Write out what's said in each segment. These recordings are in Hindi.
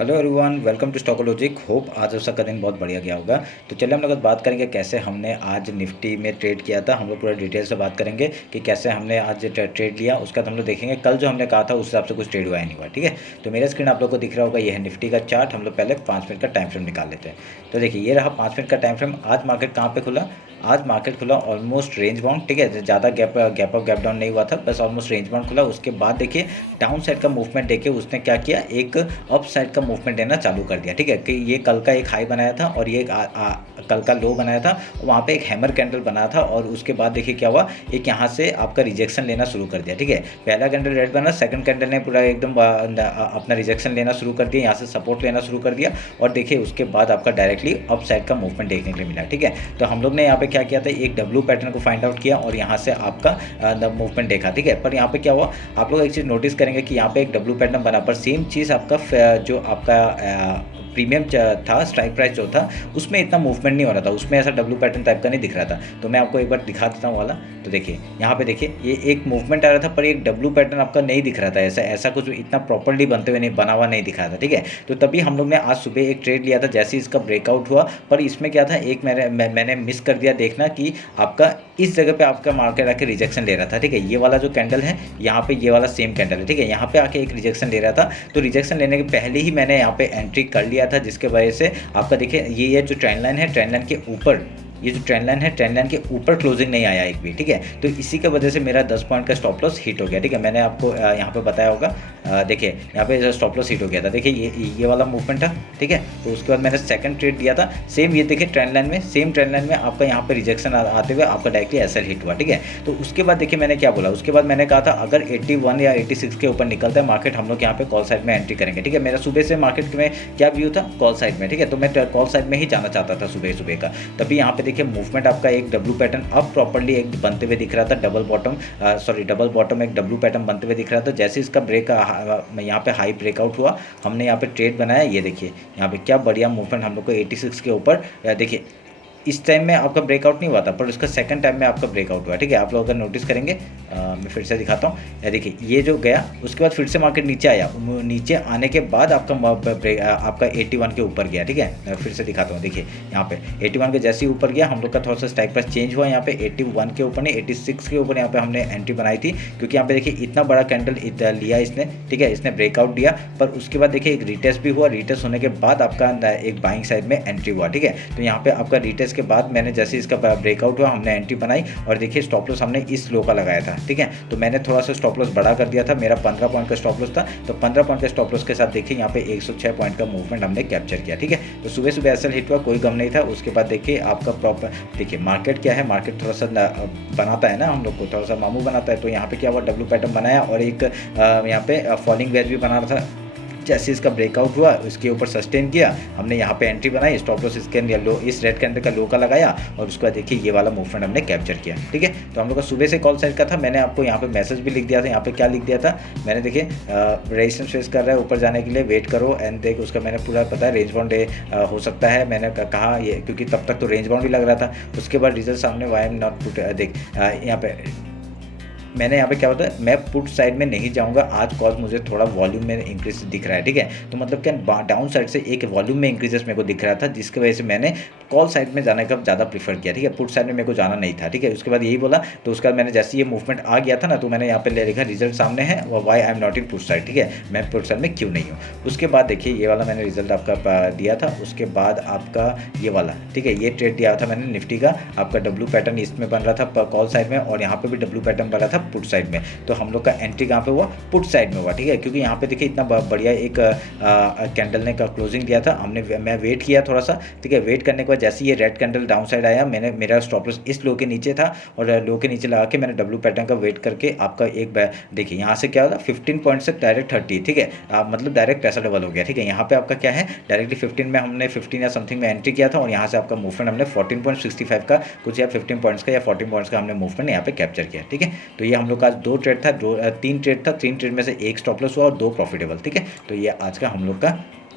Hello everyone, welcome to Stockologic. Hope आज सबका दिन बहुत बढ़िया गया होगा। तो चलिए हम लोग आज बात करेंगे कैसे हमने आज निफ्टी में ट्रेड किया था। हम लोग पूरा डिटेल से बात करेंगे कि कैसे हमने आज ट्रेड लिया। उसका हम लोग देखेंगे कल जो हमने कहा था उस हिसाब से कुछ ट्रेड हुआ है नहीं हुआ। ठीक है, तो मेरा स्क्रीन आप लोग को दिख रहा होगा, ये है निफ्टी का चार्ट। हम लोग पहले 5 मिनट का टाइम फ्रेम निकाल लेते हैं। तो देखिए ये रहा 5 मिनट का टाइम फ्रेम। आज मार्केट कहाँ पे खुला? आज मार्केट खुला ऑलमोस्ट रेंज बाउंड। ठीक है, ज़्यादा gap gap up gap down नहीं हुआ था, बस ऑलमोस्ट रेंज बाउंड खुला। उसके बाद देखिए डाउन साइड का मूवमेंट देखिए उसने क्या किया, एक अप साइड का मूवमेंट देना चालू कर दिया। ठीक है, कि ये कल का एक हाई बनाया था और ये कल का लो बनाया था, वहाँ पे एक हैमर कैंडल बना था और उसके बाद देखिए क्या हुआ, एक यहाँ से आपका रिजेक्शन लेना शुरू कर दिया। ठीक है, पहला कैंडल रेड बना, सेकंड कैंडल ने पूरा एकदम अपना रिजेक्शन लेना शुरू कर दिया, यहाँ से सपोर्ट लेना शुरू कर दिया और देखिए उसके बाद आपका डायरेक्टली अप साइड का मूवमेंट देखने के लिए मिला। ठीक है, तो हम लोग ने यहाँ पे क्या किया था, एक डब्ल्यू पैटर्न को फाइंड आउट किया और यहाँ से आपका मूवमेंट देखा। ठीक है, पर यहाँ पे क्या हुआ, आप लोग एक चीज़ नोटिस करेंगे कि यहाँ पे एक डब्ल्यू पैटर्न बना, पर सेम चीज़ आपका जो आपका प्रीमियम था, स्ट्राइक प्राइस जो था उसमें इतना मूवमेंट नहीं हो रहा था, उसमें ऐसा डब्ल्यू पैटर्न टाइप का नहीं दिख रहा था। तो मैं आपको एक बार दिखा देता हूँ वाला। तो देखिए यहाँ पे देखिए ये एक मूवमेंट आ रहा था पर एक डब्ल्यू पैटर्न आपका नहीं दिख रहा था, ऐसा ऐसा कुछ इतना प्रॉपर्ली बनते हुए नहीं बना हुआ नहीं दिख रहा था। ठीक है, तो तभी हम लोग ने आज सुबह एक ट्रेड लिया था, जैसे इसका ब्रेकआउट हुआ। पर इसमें क्या था, एक मैंने मिस कर दिया देखना कि आपका इस जगह पे आपका मार्केट आके रिजेक्शन ले रहा था। ठीक है, ये वाला जो कैंडल है यहाँ पे, ये वाला सेम कैंडल है। ठीक है, यहाँ पे आके एक रिजेक्शन ले रहा था, तो रिजेक्शन लेने के पहले ही मैंने यहाँ पे एंट्री कर लिया था, जिसके वजह से आपका देखिए ये जो ट्रेंड लाइन है, ट्रेंड लाइन के ऊपर, ये जो ट्रेंड लाइन है, ट्रेंड लाइन के ऊपर क्लोजिंग नहीं आया एक भी। ठीक है, तो इसी की वजह से मेरा 10 पॉइंट का स्टॉप लॉस हिट हो गया। ठीक है, मैंने आपको यहाँ पे बताया होगा, देखिए यहाँ पे स्टॉप लॉस हिट हो गया था। देखिए ये वाला मूवमेंट था। ठीक है, तो उसके बाद मैंने सेकंड ट्रेड दिया था, सेम ये देखिए ट्रेंड लाइन में, सेम ट्रेंड लाइन में आपका यहाँ पे रिजेक्शन आते हुए आपका डायरेक्टली एसएल हिट हुआ। ठीक है, तो उसके बाद देखिए मैंने क्या बोला, उसके बाद मैंने कहा था अगर 81 या 86 के ऊपर निकलता है मार्केट, हम लोग यहाँ पे कॉल साइड में एंट्री करेंगे। ठीक है, मेरा सुबह से मार्केट में क्या व्यू था, कॉल साइड में। ठीक है, तो मैं कॉल साइड में ही जाना चाहता था सुबह सुबह का। तभी यहाँ पे देखिए मूवमेंट आपका एक डब्ल्यू पैटर्न अब प्रॉपर्ली एक बनते हुए दिख रहा था, डबल बॉटम एक डब्ल्यू पैटर्न बनते हुए दिख रहा था। जैसे इसका ब्रेक यहाँ पे हाई ब्रेकआउट हुआ, हमने यहाँ पे ट्रेड बनाया। ये देखिए यहाँ पे क्या बढ़िया मूवमेंट हम लोग को 86 के ऊपर, देखिए इस टाइम में आपका ब्रेकआउट नहीं हुआ था पर उसका सेकंड टाइम में आपका ब्रेकआउट हुआ। ठीक है, आप लोग अगर नोटिस करेंगे, मैं फिर से दिखाता हूँ। देखिए ये जो गया उसके बाद फिर से मार्केट नीचे आया, नीचे आने के बाद आपका 81 के ऊपर गया। ठीक है, मैं फिर से दिखाता हूँ। देखिए यहाँ पे 81 के जैसे ही ऊपर गया, हम लोग का थोड़ा सा स्ट्राइक प्राइस चेंज हुआ। यहाँ पे 81 के ऊपर नहीं, 86 के ऊपर यहाँ पे हमने एंट्री बनाई थी, क्योंकि यहाँ पे देखिए इतना बड़ा कैंडल लिया इसने। ठीक है, इसने ब्रेकआउट दिया, पर उसके बाद देखिए एक रिटेस्ट भी हुआ। रिटेस्ट होने के बाद आपका एक बाइंग साइड में एंट्री हुआ। ठीक है, तो यहाँ पे आपका रिटेस्ट के बाद मैंने जैसे इसका ब्रेकआउट हुआ, हमने एंट्री बनाई और देखिए स्टॉप लॉस हमने इस लो का लगाया था। ठीक है, तो मैंने थोड़ा सा स्टॉप लॉस बड़ा कर दिया था, मेरा 15 पॉइंट का स्टॉप लॉस था, तो 15 पॉइंट के स्टॉप लॉस के साथ देखिए यहाँ पे 106 पॉइंट का मूवमेंट हमने कैप्चर किया। ठीक है, तो सुबह सुबह एसएल हिट हुआ, कोई गम नहीं था। उसके बाद देखिए आपका प्रॉपर देखिए मार्केट क्या है, मार्केट थोड़ा सा बनाता है ना, हम लोग को थोड़ा सा मामू बनाता है। तो यहाँ पे क्या हुआ, डब्ल्यू पैटर्न बनाया और एक यहाँ पे फॉलिंग वेज भी बना रहा था। जैसे इसका ब्रेकआउट हुआ उसके ऊपर सस्टेन किया, हमने यहाँ पे एंट्री बनाई, स्टॉप लॉस इसके लो, इस रेड कैंडल का लो का लगाया और उसके बाद देखिए ये वाला मूवमेंट हमने कैप्चर किया। ठीक है, तो हम लोग का सुबह से कॉल साइड का था। मैंने आपको यहाँ पे मैसेज भी लिख दिया था। यहाँ पे क्या लिख दिया था मैंने, देखिए रेजिस्टेंस फेस कर रहा है ऊपर जाने के लिए, वेट करो एंड देख, उसका मैंने पूरा पता है रेंज बाउंड हो सकता है, मैंने कहा ये, क्योंकि तब तक तो रेंज बाउंड भी लग रहा था। उसके बाद रिजल्ट सामने, वाई एम नॉट पुट, देख यहाँ पे मैंने यहाँ पे क्या होता है, मैं पुट साइड में नहीं जाऊँगा आज, कॉज मुझे थोड़ा वॉल्यूम में इंक्रीज दिख रहा है। ठीक है, तो मतलब क्या डाउन साइड से एक वॉल्यूम में इंक्रीजेस मेरे को दिख रहा था, जिसकी वजह से मैंने कॉल साइड में जाने का ज़्यादा प्रीफर किया। ठीक है, पुट साइड में मेरे को जाना नहीं था। ठीक है, उसके बाद यही बोला, तो उसके बाद मैंने जैसे ये मूवमेंट आ गया था ना, तो मैंने यहाँ पे ले लिखा रिजल्ट सामने है, why I am not input side. ठीक है, मैं पुट साइड में क्यों नहीं हूँ। उसके बाद देखिए ये वाला मैंने रिजल्ट आपका दिया था। उसके बाद आपका ये वाला, ठीक है, ये ट्रेड दिया था मैंने निफ्टी का, आपका डब्ल्यू पैटर्न इसमें बन रहा था कॉल साइड में और यहाँ पे भी डब्ल्यू पैटर्न बन रहा था पुट साइड में। तो हम लोग का एंट्री कहाँ पे हुआ, पुट साइड में हुआ। ठीक है, क्योंकि यहाँ पे देखिए इतना बढ़िया एक कैंडल ने का क्लोजिंग दिया था, मैं वेट किया थोड़ा सा। ठीक है, वेट करने के बाद जैसे ये रेड कैंडल डाउन साइड आया, मेरा स्टॉप लॉस इस लो के नीचे था और लो के नीचे लगा के मैंने डब्ल्यू पैटर्न का वेट करके आपका एक देखिए यहाँ से क्या होता 15 पॉइंट से डायरेक्ट 30। ठीक है, मतलब डायरेक्ट पैसा डबल हो गया। ठीक है, यहाँ पे आपका क्या है, डायरेक्टली 15 में हमने 15 या समथिंग में एंट्री किया था और यहाँ से आपका मूवमेंट हमने 14.65 का कुछ या 15 पॉइंट्स का या 14 पॉइंट्स का हमने मूवमेंट यहाँ पे कैप्चर किया। ठीक है, तो ये हम लोग का 2 ट्रेड था, 3 ट्रेड था, 3 ट्रेड में से एक स्टॉप लॉस हुआ और 2 प्रॉफिटेबल। ठीक है, तो ये आज का हम लोग का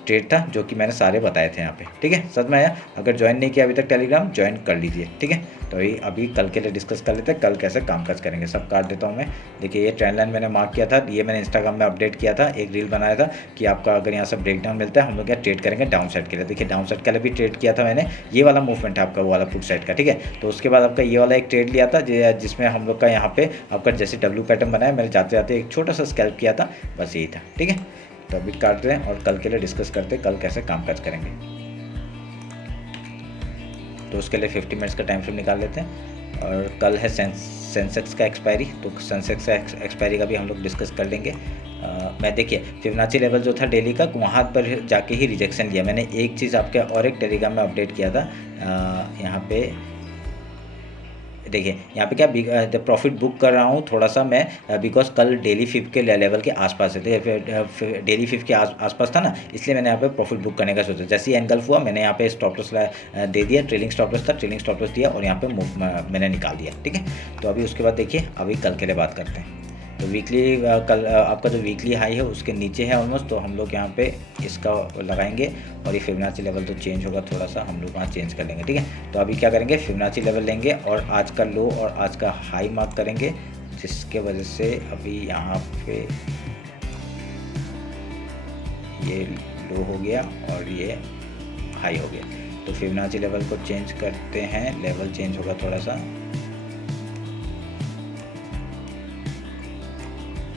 ट्रेड था जो कि मैंने सारे बताए थे यहाँ पे, ठीक है। समझ में आया? अगर ज्वाइन नहीं किया अभी तक टेलीग्राम, ज्वाइन कर लीजिए, ठीक है। तो अभी कल के लिए डिस्कस कर लेते हैं, कल कैसे कामकाज करेंगे, सब काट देता हूँ मैं। देखिए ये ट्रेंड लाइन मैंने मार्क किया था, ये मैंने इंस्टाग्राम में अपडेट किया था, एक रील बनाया था कि आपका अगर यहाँ से ब्रेकडाउन मिलता है हम लोग क्या ट्रेड करेंगे डाउन साइड के लिए। देखिए डाउन साइड के लिए भी ट्रेड किया था मैंने, ये वाला मूवमेंट है आपका वो वाला पुट साइड का, ठीक है। तो उसके बाद आपका ये वाला एक ट्रेड लिया था जिसमें हम लोग का यहाँ पे आपका जैसे डब्ल्यू पैटर्न बनाया, मैंने जाते जाते एक छोटा सा स्कैल्प किया था, बस यही था, ठीक है। तो अभी काटते हैं और कल के लिए डिस्कस करते हैं कल कैसे कामकाज करेंगे। तो उसके लिए 50 मिनट्स का टाइम फ्रेम निकाल लेते हैं। और कल है सेंसेक्स का एक्सपायरी, तो सेंसेक्स का एक्सपायरी का भी हम लोग डिस्कस कर लेंगे। मैं देखिए फिबोनाची लेवल जो था डेली का, वहाँ पर जाके ही रिजेक्शन लिया मैंने। एक चीज़ आपके और एक टेलीग्राम में अपडेट किया था, यहाँ पे देखिए यहाँ पे क्या प्रॉफिट बुक कर रहा हूँ थोड़ा सा मैं, बिकॉज कल डेली 5 के लेवल के आसपास है, डेली 5 के आसपास था ना, इसलिए मैंने यहाँ पे प्रॉफिट बुक करने का सोचा। जैसे ही एनगल्फ हुआ मैंने यहाँ पे स्टॉप लॉस दे दिया, ट्रेलिंग स्टॉप लॉस था, ट्रेलिंग स्टॉप लॉस दिया और यहाँ पे मैंने निकाल दिया, ठीक है। तो अभी उसके बाद देखिए अभी कल के लिए बात करते हैं। तो वीकली कल आपका जो वीकली हाई है उसके नीचे है ऑलमोस्ट, तो हम लोग यहाँ पे इसका लगाएंगे और ये फिबोनाची लेवल तो चेंज होगा थोड़ा सा, हम लोग वहाँ चेंज कर लेंगे, ठीक है। तो अभी क्या करेंगे, फिबोनाची लेवल लेंगे और आज का लो और आज का हाई मार्क करेंगे, जिसके वजह से अभी यहाँ पे ये लो हो गया और ये हाई हो गया। तो फिबोनाची लेवल को चेंज करते हैं, लेवल चेंज होगा थोड़ा सा,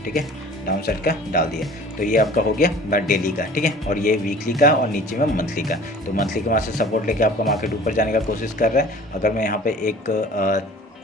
ठीक है, डाउन साइड का डाल दिया। तो ये आपका हो गया डेली का, ठीक है। और ये वीकली का और नीचे में मंथली का। तो मंथली के वहाँ से सपोर्ट लेके आपका मार्केट ऊपर जाने का कोशिश कर रहा है। अगर मैं यहाँ पे एक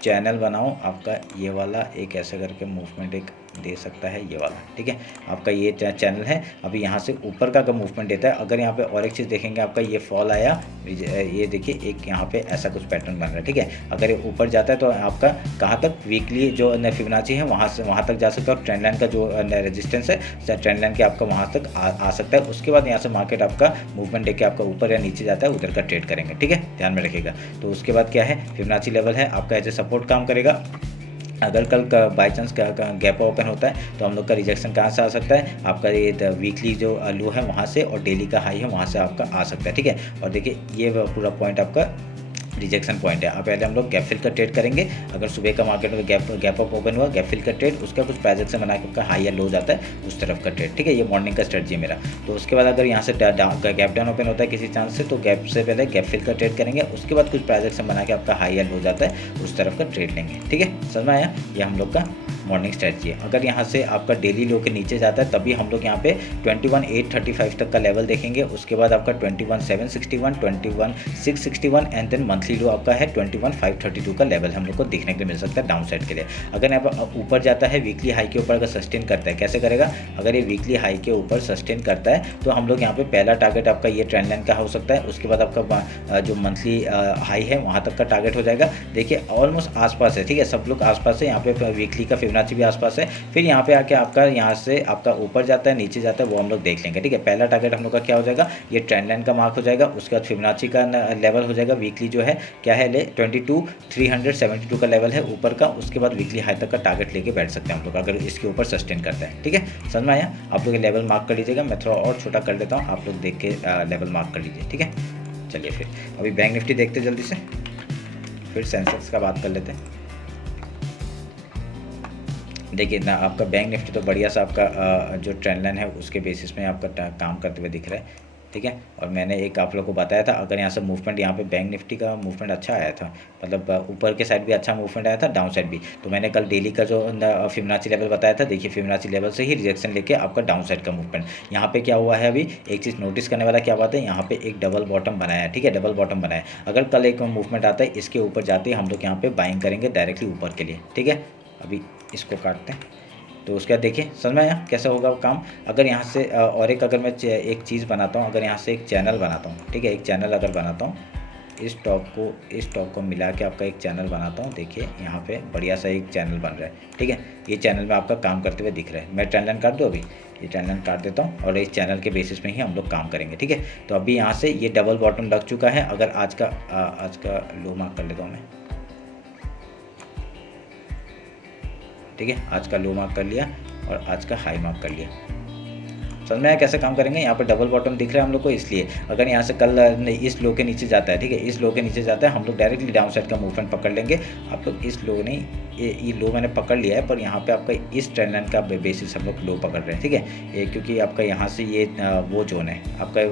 चैनल बनाऊँ आपका, ये वाला एक ऐसे करके मूवमेंट एक दे सकता है, ये वाला, ठीक है। आपका ये चैनल है, अभी यहाँ से ऊपर का अगर मूवमेंट देता है, अगर यहाँ पे और एक चीज़ देखेंगे आपका ये फॉल आया, ये देखिए एक यहाँ पे ऐसा कुछ पैटर्न बन रहा है, ठीक है। अगर ये ऊपर जाता है तो आपका कहाँ तक वीकली जो फिबोनाची है वहाँ से वहाँ तक जा सकता है, और ट्रेंड लाइन का जो रेजिस्टेंस है ट्रेंड लाइन के आपका वहाँ तक आ सकता है। उसके बाद यहाँ से मार्केट आपका मूवमेंट देके आपका ऊपर या नीचे जाता है, उधर का ट्रेड करेंगे, ठीक है, ध्यान में रखिएगा। तो उसके बाद क्या है, फिबोनाची लेवल है आपका एज ए सपोर्ट काम करेगा। अगर कल का बाई चांस गैप ओपन होता है तो हम लोग का रिजेक्शन कहाँ से आ सकता है, आपका ये वीकली जो लो है वहाँ से और डेली का हाई है वहाँ से आपका आ सकता है, ठीक है। और देखिए ये पूरा पॉइंट आपका रिजेक्शन पॉइंट है। अब पहले हम लोग गैप फिल का ट्रेड करेंगे। अगर सुबह का मार्केट में गैप अप ओपन हुआ, गैप फिल का ट्रेड, उसका कुछ प्राइजेक्शन बना के आपका हाई या लो जाता है उस तरफ का ट्रेड, ठीक है। ये मॉर्निंग का स्ट्रेटजी है मेरा। तो उसके बाद अगर यहाँ से गैप डाउन ओपन होता है किसी चांस से, तो गैप से पहले गैप फिल का ट्रेड करेंगे, उसके बाद कुछ प्राइजेक्शन बना के आपका हाई या लो जाता है उस तरफ का ट्रेड लेंगे, ठीक है। समझ में आया? ये हम लोग का मॉर्निंग स्ट्रेटजी है। अगर यहाँ से आपका डेली लो के नीचे जाता है तभी हम लोग यहाँ पे 21,835 तक का लेवल देखेंगे। उसके बाद आपका 21,761, 21,661 एंड देन मंथली लो आपका है 21,532 का लेवल हम लोग को देखने के लिए मिल सकता है डाउन साइड के लिए। अगर यहाँ पर ऊपर जाता है वीकली हाई के ऊपर अगर सस्टेन करता है, कैसे करेगा, अगर ये वीकली हाई के ऊपर सस्टेन करता है तो हम लोग यहाँ पे पहला टारगेट आपका ये ट्रेंड लाइन का हो सकता है। उसके बाद आपका जो मंथली हाई है वहाँ तक का टारगेट हो जाएगा। देखिए ऑलमोस्ट आसपास है, ठीक है, सब लोग आसपास है। यहाँ पे वीकली का फिबोनाची भी आसपास है। फिर यहाँ पे आके आपका यहाँ से आपका ऊपर जाता है नीचे जाता है वो हम लोग देख लेंगे, ठीक है। पहला टारगेट हम लोग का क्या हो जाएगा, ये ट्रेंड लाइन का मार्क हो जाएगा। उसके बाद फिबोनाची का लेवल हो जाएगा वीकली जो है क्या है, 22,372 का लेवल है ऊपर का। उसके बाद वीकली हाई तक का टारगेट लेके बैठ सकते हैं हम लोग अगर इसके ऊपर सस्टेन करता है, ठीक है। समझ में आया? आप लोग लेवल मार्क कर लीजिएगा, मैं थोड़ा और छोटा कर लेता हूँ, आप लोग देख के लेवल मार्क कर लीजिए, ठीक है। चलिए फिर अभी बैंक निफ्टी देखते जल्दी से, फिर सेंसेक्स का बात कर लेते हैं। देखिए ना आपका बैंक निफ्टी तो बढ़िया सा आपका जो ट्रेंड लाइन है उसके बेसिस में आपका काम करते हुए दिख रहा है, ठीक है। और मैंने एक आप लोग को बताया था अगर यहाँ से मूवमेंट, यहाँ पे बैंक निफ्टी का मूवमेंट अच्छा आया था, मतलब ऊपर के साइड भी अच्छा मूवमेंट आया था, डाउन साइड भी। तो मैंने कल डेली का जो फिबोनाची लेवल बताया था, देखिए फिबोनाची लेवल से ही रिजेक्शन लेके आपका डाउन साइड का मूवमेंट। यहाँ पे क्या हुआ है, अभी एक चीज़ नोटिस करने वाला क्या बात है, यहाँ पे एक डबल बॉटम बनाया है, ठीक है, डबल बॉटम बनाया। अगर कल एक मूवमेंट आता है इसके ऊपर जाते ही हम लोग यहाँ पे बाइंग करेंगे डायरेक्टली ऊपर के लिए, ठीक है। अभी इसको काटते हैं। तो उसके बाद देखिए समझ में आया कैसा होगा काम। अगर यहाँ से और एक अगर मैं एक चीज़ बनाता हूँ, अगर यहाँ से एक चैनल बनाता हूँ, ठीक है, एक चैनल अगर बनाता हूँ, इस टॉप को मिला के आपका एक चैनल बनाता हूँ। देखिए यहाँ पे बढ़िया सा एक चैनल बन रहा है, ठीक है। ये चैनल में आपका काम करते हुए दिख रहा है। मैं ट्रेंड लाइन काट दूँ, अभी ये ट्रेंड लाइन काट देता हूँ और इस चैनल के बेसिस में ही हम लोग काम करेंगे, ठीक है। तो अभी यहाँ से ये डबल बॉटम लग चुका है। अगर आज का लो मार्क कर लेता हूँ मैं, ठीक है, आज का लो मार्क कर लिया और आज का हाई मार्क कर लिया। समझ में आया कैसे काम करेंगे। यहाँ पे डबल बॉटम दिख रहा है हम लोग को, इसलिए अगर यहाँ से कल इस लो के नीचे जाता है, ठीक है, इस लो के नीचे जाता है, हम लोग डायरेक्टली डाउन साइड का मूवमेंट पकड़ लेंगे। आप लोग इस लो नहीं, ये लो मैंने पकड़ लिया है, पर यहाँ पे आपका इस ट्रेंड लाइन का बेसिस हम लोग लो पकड़ रहे हैं, ठीक है। ये क्योंकि आपका यहाँ से ये वो जोन है, आपका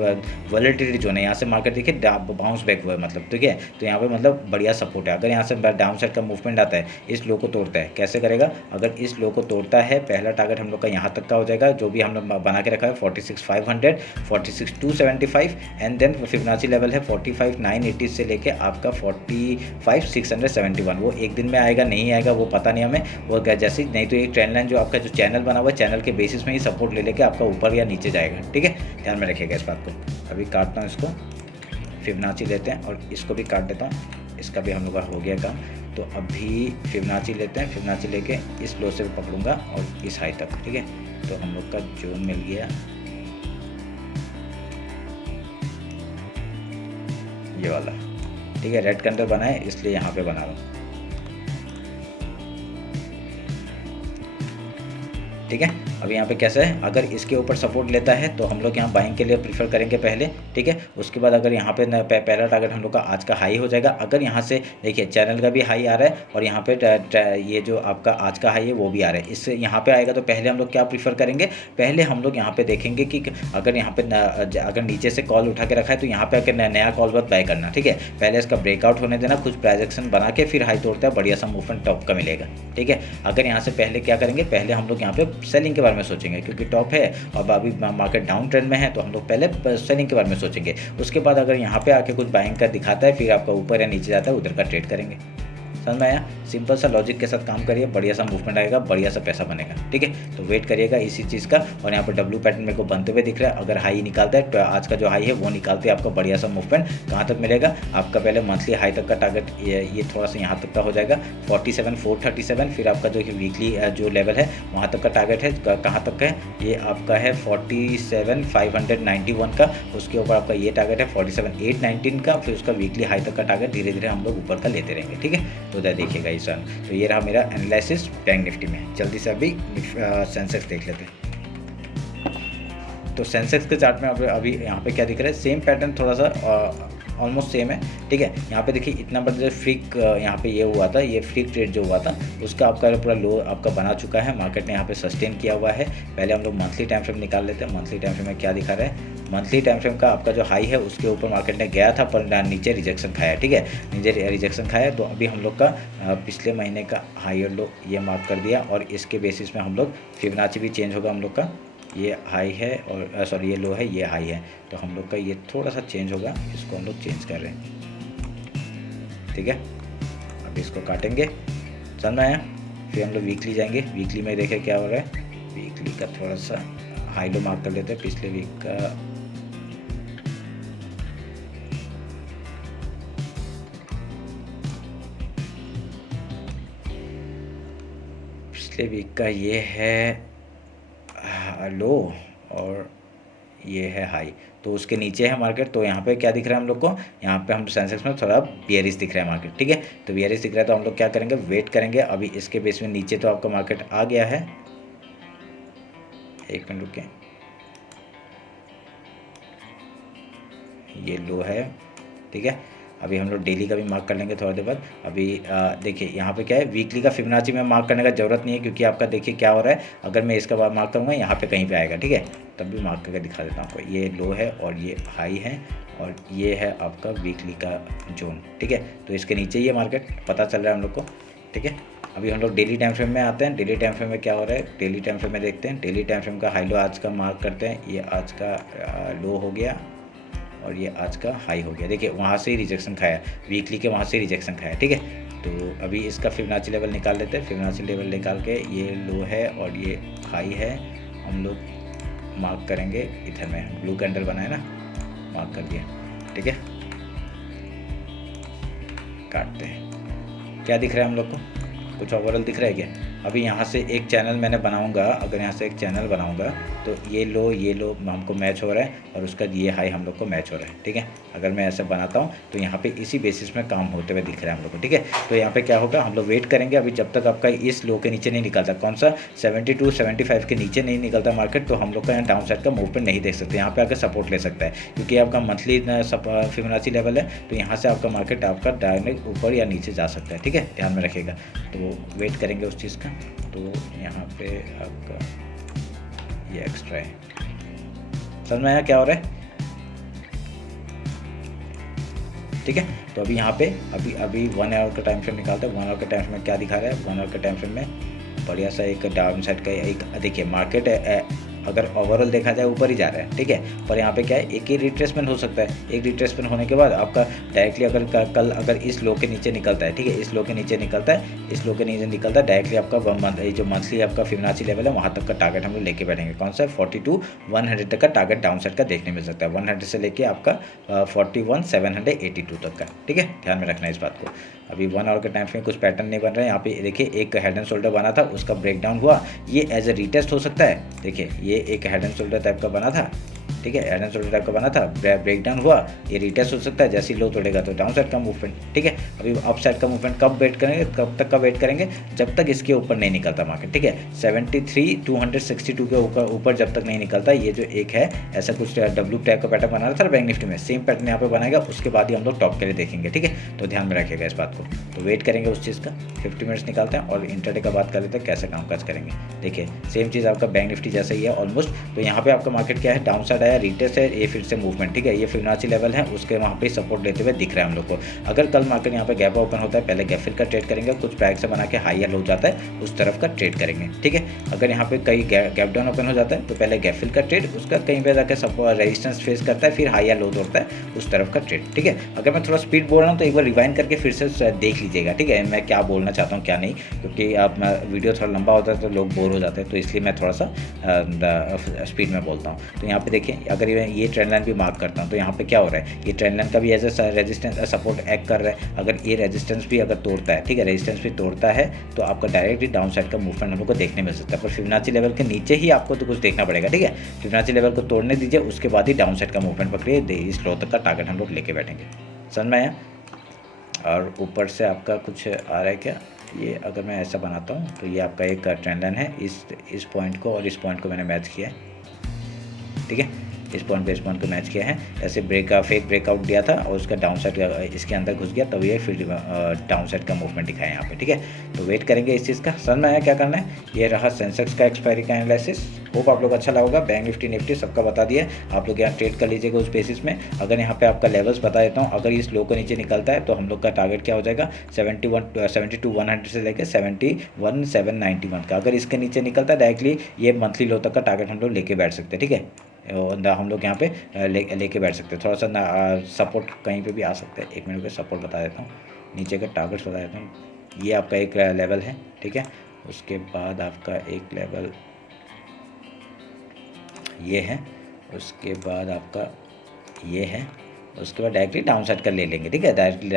वॉलेटिलिटी जोन है, यहाँ से मार्केट देखिए बाउंस बैक हुआ है मतलब, ठीक है। तो यहाँ पे मतलब बढ़िया सपोर्ट है। अगर यहाँ से डाउन साइड का मूवमेंट आता है, इस लो को तोड़ता है, कैसे करेगा, अगर इस लो को तोड़ता है, पहला टारगेट हम लोग का यहाँ तक का हो जाएगा, जो भी हम लोग बना के रखा है 46,500, 46,275 एंड देन फिबोनाची लेवल है 45,980 से लेके आपका 45,671। वो एक दिन में आएगा नहीं आएगा वो पता नहीं हमें, वो जैसे नहीं तो एक ट्रेंड लाइन जो आपका जो चैनल बना हुआ है, चैनल के बेसिस में ही सपोर्ट ले लेके आपका ऊपर या नीचे जाएगा, ठीक है। ध्यान में रखिएगा इस बात को। अभी काटता हूँ इसको, फिबोनाची लेते हैं और इसको भी काट देता हूँ, इसका भी हम लोग का हो गया काम। तो अभी फिबोनाची लेते हैं, फिबोनाची लेके इस लो से भी पकड़ूंगा और इस हाई तक, ठीक है। तो हम लोग का जोन मिल गया ये वाला, ठीक है। रेड कैंडल बना है इसलिए यहाँ पे बना रहा हूँ, ठीक है। अब यहाँ पे कैसा है, अगर इसके ऊपर सपोर्ट लेता है तो हम लोग यहाँ बाइंग के लिए प्रीफर करेंगे पहले, ठीक है। उसके बाद अगर यहाँ पे पहला टारगेट हम लोग का आज का हाई हो जाएगा। अगर यहाँ से देखिए चैनल का भी हाई आ रहा है और यहाँ पे ये जो आपका आज का हाई है वो भी आ रहा है, इससे यहाँ पे आएगा तो पहले हम लोग क्या प्रीफर करेंगे, पहले हम लोग यहाँ पे देखेंगे कि अगर यहाँ पे अगर नीचे से कॉल उठा के रखा है तो यहाँ पे आकर नया कॉल बात बाय करना, ठीक है। पहले इसका ब्रेकआउट होने देना, कुछ प्राइजेक्शन बना के फिर हाई तोड़ता है, बढ़िया सा मूवमेंट टॉप का मिलेगा, ठीक है। अगर यहाँ से पहले क्या करेंगे, पहले हम लोग यहाँ पे सेलिंग के बारे में सोचेंगे, क्योंकि टॉप है और अभी मार्केट डाउन ट्रेंड में है, तो हम लोग पहले सेलिंग के बारे में सोचेंगे। उसके बाद अगर यहाँ पे आके कुछ बाइंग का दिखाता है, फिर आपका ऊपर या नीचे जाता है, उधर का ट्रेड करेंगे। समझ में आया। सिंपल सा लॉजिक के साथ काम करिए, बढ़िया सा मूवमेंट आएगा, बढ़िया सा पैसा बनेगा, ठीक है। तो वेट करिएगा इसी चीज़ का। और यहाँ पर डब्ल्यू पैटर्न मेरे को बनते हुए दिख रहा है, अगर हाई निकालता है तो आज का जो हाई है वो निकालते हैं, आपका बढ़िया सा मूवमेंट कहाँ तक मिलेगा, आपका पहले मंथली हाई तक का टारगेट ये थोड़ा सा यहाँ तक का हो जाएगा 47,437। फिर आपका जो वीकली जो लेवल है वहाँ तक का टारगेट है, कहाँ तक का है, ये आपका है 47,591 का। उसके ऊपर आपका ये टारगेट है 47,819 का। फिर उसका वीकली हाई तक का टारगेट धीरे धीरे हम लोग ऊपर का लेते रहेंगे, ठीक है। तो देखिएगा इस वन। तो ये रहा मेरा एनालिसिस बैंक निफ्टी में। जल्दी से अभी सेंसेक्स देख लेते हैं। तो सेंसेक्स के चार्ट में अभी यहाँ पे क्या दिख रहा है, सेम पैटर्न थोड़ा सा ऑलमोस्ट सेम है, ठीक है। यहाँ पे देखिए इतना बड़ा जो फ्रीक यहाँ पे ये हुआ था, ये फ्रीक ट्रेड जो हुआ था उसका आपका पूरा लो आपका बना चुका है, मार्केट ने यहाँ पे सस्टेन किया हुआ है। पहले हम लोग मंथली टाइम फ्रेम निकाल लेते हैं। मंथली टाइम फ्रेम में क्या दिखा रहा है, मंथली टाइम फ्रेम का आपका जो हाई है उसके ऊपर मार्केट ने गया था पर नीचे रिजेक्शन खाया, ठीक है, नीचे रिजेक्शन खाया। तो अभी हम लोग का पिछले महीने का हाई और लो ये मार्क कर दिया और इसके बेसिस में हम लोग फिबोनाची भी चेंज होगा हम लोग का, ये हाई है और सॉरी ये लो है, ये हाई है, तो हम लोग का ये थोड़ा सा चेंज होगा, इसको हम लोग चेंज कर रहे हैं, ठीक है। अब इसको काटेंगे, समझ में आया। फिर हम लोग वीकली जाएंगे, वीकली में देखें क्या हो रहा है। वीकली का थोड़ा सा हाई लो मार्क कर लेते हैं, पिछले वीक का ये है लो और ये है हाई, तो उसके नीचे है मार्केट। तो यहाँ पे क्या दिख रहा है हम लोग को, यहाँ पे हम सेंसेक्स में थोड़ा बियरिश दिख रहा है मार्केट, ठीक है। तो बियरिश दिख रहा है तो हम लोग क्या करेंगे, वेट करेंगे। अभी इसके बेस में नीचे तो आपका मार्केट आ गया है, एक मिनट रुके, ये लो है, ठीक है। अभी हम लोग डेली का भी मार्क कर लेंगे थोड़ा देर बाद। अभी देखिए यहाँ पे क्या है, वीकली का फिबोनाची में मार्क करने का ज़रूरत नहीं है, क्योंकि आपका देखिए क्या हो रहा है, अगर मैं इसका बाद मार्क करूँगा यहाँ पे कहीं पे आएगा, ठीक है। तब भी मार्क करके दिखा देता हूँ आपको, ये लो है और ये हाई है और ये है आपका वीकली का जोन, ठीक है। तो इसके नीचे ही है मार्केट, पता चल रहा है हम लोग को, ठीक है। अभी हम लोग डेली टाइम फ्रेम में आते हैं। डेली टाइम फ्रेम में क्या हो रहा है, डेली टाइम फ्रेम में देखते हैं। डेली टाइम फ्रेम का हाई लो आज का मार्क करते हैं, ये आज का लो हो गया और ये आज का हाई हो गया। देखिए वहाँ से ही रिजेक्शन खाया, वीकली के वहाँ से रिजेक्शन खाया, ठीक है। तो अभी इसका फिबोनाची लेवल निकाल लेते हैं। फिबोनाची लेवल निकाल के ये लो है और ये हाई है, हम लोग मार्क करेंगे इधर में, ब्लू कैंडल बना है ना, मार्क कर दिया, ठीक है। काटते हैं, क्या दिख रहा है हम लोग को, कुछ ओवरऑल दिख रहा है क्या। अभी यहाँ से एक चैनल मैंने बनाऊंगा, अगर यहाँ से एक चैनल बनाऊंगा तो ये लो हमको मैच हो रहा है और उसका ये हाई हम लोग को मैच हो रहा है, ठीक है। अगर मैं ऐसे बनाता हूँ तो यहाँ पे इसी बेसिस में काम होते हुए दिख रहा है हम लोग को, ठीक है। तो यहाँ पे क्या होगा, हम लोग वेट करेंगे अभी जब तक आपका इस लो के नीचे नहीं निकलता, कौन सा 72 75 के नीचे नहीं निकलता मार्केट, तो हम लोग का यहाँ डाउन साइड का मूवमेंट नहीं देख सकते। यहाँ पे आकर सपोर्ट ले सकता है क्योंकि आपका मंथली फिबोनाची लेवल है, तो यहाँ से आपका मार्केट आपका डायरेक्ट ऊपर या नीचे जा सकता है, ठीक है, ध्यान में रखिएगा। तो वेट करेंगे उस चीज़ का। तो यहाँ पे आपका ये एक्स्ट्रा है, समझ में आया क्या हो रहा है, ठीक है। तो अभी यहाँ पे अभी 1 आवर का टाइम फ्रेम निकालते हैं। 1 आवर का टाइम फ्रेम में क्या दिखा रहा है, 1 आवर का टाइम फ्रेम में बढ़िया सा एक डाउन साइड का एक देखिए मार्केट अगर ओवरऑल देखा जाए ऊपर ही जा रहा है, ठीक है। पर यहाँ पे क्या है, एक ही रिट्रेसमेंट हो सकता है। एक रिट्रेसमेंट होने के बाद आपका डायरेक्टली अगर कल अगर इस लो के नीचे निकलता है, ठीक है, इस लो के नीचे निकलता है, इस लो के नीचे निकलता है, डायरेक्टली आपका ये जो मंथली आपका फिबोनाची लेवल है वहाँ तक का टारगेट हम लोग लेके बैठेंगे। कौन सा है, 42 100 तक का टारगेट डाउन साइड का देखने मिल सकता है। 100 से लेके आपका 41 782 तक का, ठीक है, ध्यान में रखना है इस बात को। अभी 1 आवर के टाइम फ्रेम कुछ पैटर्न नहीं बन रहा है। यहाँ पे देखिए एक हेड एंड शोल्डर बना था, उसका ब्रेकडाउन हुआ, ये एज ए रीटेस्ट हो सकता है। देखिए ये एक हेड एंड शोल्डर टाइप का बना था, ठीक है, हेड एंड शोल्डर टाइप का बना था, ब्रेकडाउन हुआ, ये रिटेस्ट हो सकता है। जैसे ही लो तोड़ेगा तो डाउन साइड का मूवमेंट, ठीक है। अभी अप साइड का मूवमेंट कब वेट करेंगे, कब तक का वेट करेंगे, जब तक इसके ऊपर नहीं निकलता मार्केट, ठीक है। 73 262 के ऊपर जब तक नहीं निकलता, ये जो एक है ऐसा कुछ डब्ल्यू टाइप का पैटर्न बना रहा था बैंक निफ्टी में, सेम पैटर्न यहाँ पे बनाएगा, उसके बाद ही हम लोग टॉप के लिए देखेंगे, ठीक है। तो ध्यान में रखिएगा इस बात को। तो वेट करेंगे उस चीज़ का। 50 मिनट्स निकालते हैं और इंटरडे का बात कर लेते हैं कैसे काम काज करेंगे। देखिए सेम चीज़ आपका बैंक निफ्टी जैसा ही है ऑलमोस्ट। तो यहाँ पे आपका मार्केट क्या है, डाउन साइड आया, रिटेस्ट है, ये फिर से मूवमेंट, ठीक है। ये फिबोनाची लेवल है, उसके वहाँ पे सपोर्ट लेते हुए दिख रहा है हम लोग को। अगर कल मार्केट यहाँ पे गैप ओपन होता है, पहले गैप फिल का ट्रेड करेंगे, कुछ पैक से बना के हाई या लो जाता है उस तरफ का ट्रेड करेंगे, ठीक है। अगर यहाँ पे कहीं गैप डाउन ओपन हो जाता है तो पहले गैप फिल का ट्रेड, उसका कहीं पे जाकर सपोर्ट रेजिस्टेंस फेस करता है, फिर हाई या लो तोड़ता है उस तरफ का ट्रेड, ठीक है। अगर मैं थोड़ा स्पीड बोल रहा हूँ तो एक बार रिवाइंड करके फिर से देख लीजिएगा, ठीक है, मैं क्या बोलना चाहता हूँ क्या नहीं, क्योंकि आप वीडियो थोड़ा लंबा होता है तो लोग बोर हो जाते हैं, तो इसलिए मैं थोड़ा सा स्पीड में बोलता हूँ। तो यहाँ पे देखिए अगर ये ट्रेंड लाइन भी मार्क करता हूँ तो यहाँ पे क्या हो रहा है, ये ट्रेंड लाइन का भी as a resistance support act कर रहा है। अगर ये रेजिस्टेंस भी अगर तोड़ता है, ठीक है, रेजिस्टेंस भी तोड़ता है तो आपका डायरेक्टली डाउन साइड का मूवमेंट हम लोग को देखने मिल सकता है। पर फिबोनाची लेवल के नीचे ही आपको तो कुछ देखना पड़ेगा, ठीक है। फिबोनाची लेवल को तोड़ने दीजिए, उसके बाद ही डाउन साइड का मूवमेंट पकड़िए, इस लो तक का टारगेट हम लोग लेके बैठेंगे, समझ में आया। और ऊपर से आपका कुछ आ रहा है क्या, ये अगर मैं ऐसा बनाता हूँ तो ये आपका एक ट्रेंड लाइन है, इस पॉइंट को और इस पॉइंट को मैंने मैच किया है, ठीक है, इस पॉइंट पे इस पॉइंट को मैच किया है। ऐसे फेक ब्रेकआउट दिया था और उसका डाउन साइड इसके अंदर घुस गया, तब ये फिर डाउन साइड का मूवमेंट दिखाया यहाँ पे, ठीक है। तो वेट करेंगे इस चीज़ का। समझ में आया क्या करना है। ये रहा सेंसेक्स का एक्सपायरी का एनालिसिस। होप आप लोग अच्छा लगा। बैंक निफ्टी सबका बता दिया, आप लोग यहाँ ट्रेड कर लीजिएगा उस बेसिस में। अगर यहाँ पे आपका लेवल्स बता देता हूँ, अगर इस लो को नीचे निकलता है तो हम लोग का टारगेट क्या हो जाएगा, 72 100 से लेकर 71 791 का। अगर इसके नीचे निकलता है डायरेक्टली ये मंथली लो तक का टारगेट हम लोग लेके बैठ सकते हैं, ठीक है। हम लोग यहाँ पे लेके बैठ सकते हैं। थोड़ा सा सपोर्ट कहीं पे भी आ सकता है। एक मिनट पे सपोर्ट बता देता हूँ, नीचे का टारगेट्स बता देता हूँ। ये आपका एक लेवल है, ठीक है। उसके बाद आपका एक लेवल ये है, उसके बाद आपका ये है, उसके बाद डायरेक्टली डाउन साइड का ले लेंगे, ठीक है। डायरेक्टली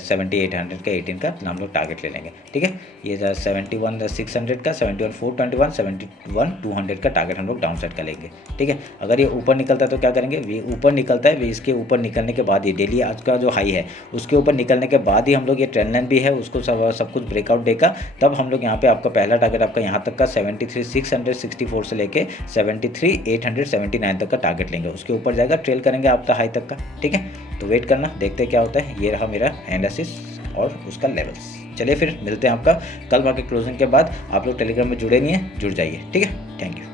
7800 का 18 का हम लोग टारगेट ले लेंगे, ठीक है। ये 71 600 का 71 421 71 200 का टारगेट हम लोग डाउन साइड का लेंगे, ठीक है। अगर ये ऊपर निकलता है तो क्या करेंगे, ये ऊपर निकलता है, इसके ऊपर निकलने के बाद ये डेली आज का जो हाई है उसके ऊपर निकलने के बाद ही हम लोग ये ट्रेंड लाइन भी है उसको सब कुछ ब्रेकआउट देगा, तब हम लोग यहाँ पे आपका पहला टारगेट आपका यहाँ तक का 73 664 से लेके 73 879 तक का टारगेट लेंगे। उसके ऊपर जाएगा, ट्रेल करेंगे आपका हाई तक का, ठीक है। तो वेट करना, देखते हैं क्या होता है। ये रहा मेरा एनालिसिस और उसका लेवल्स। चलिए फिर मिलते हैं आपका कल मार्केट क्लोजिंग के बाद। आप लोग टेलीग्राम में जुड़े नहीं हैं, जुड़ जाइए, ठीक है। Thank you.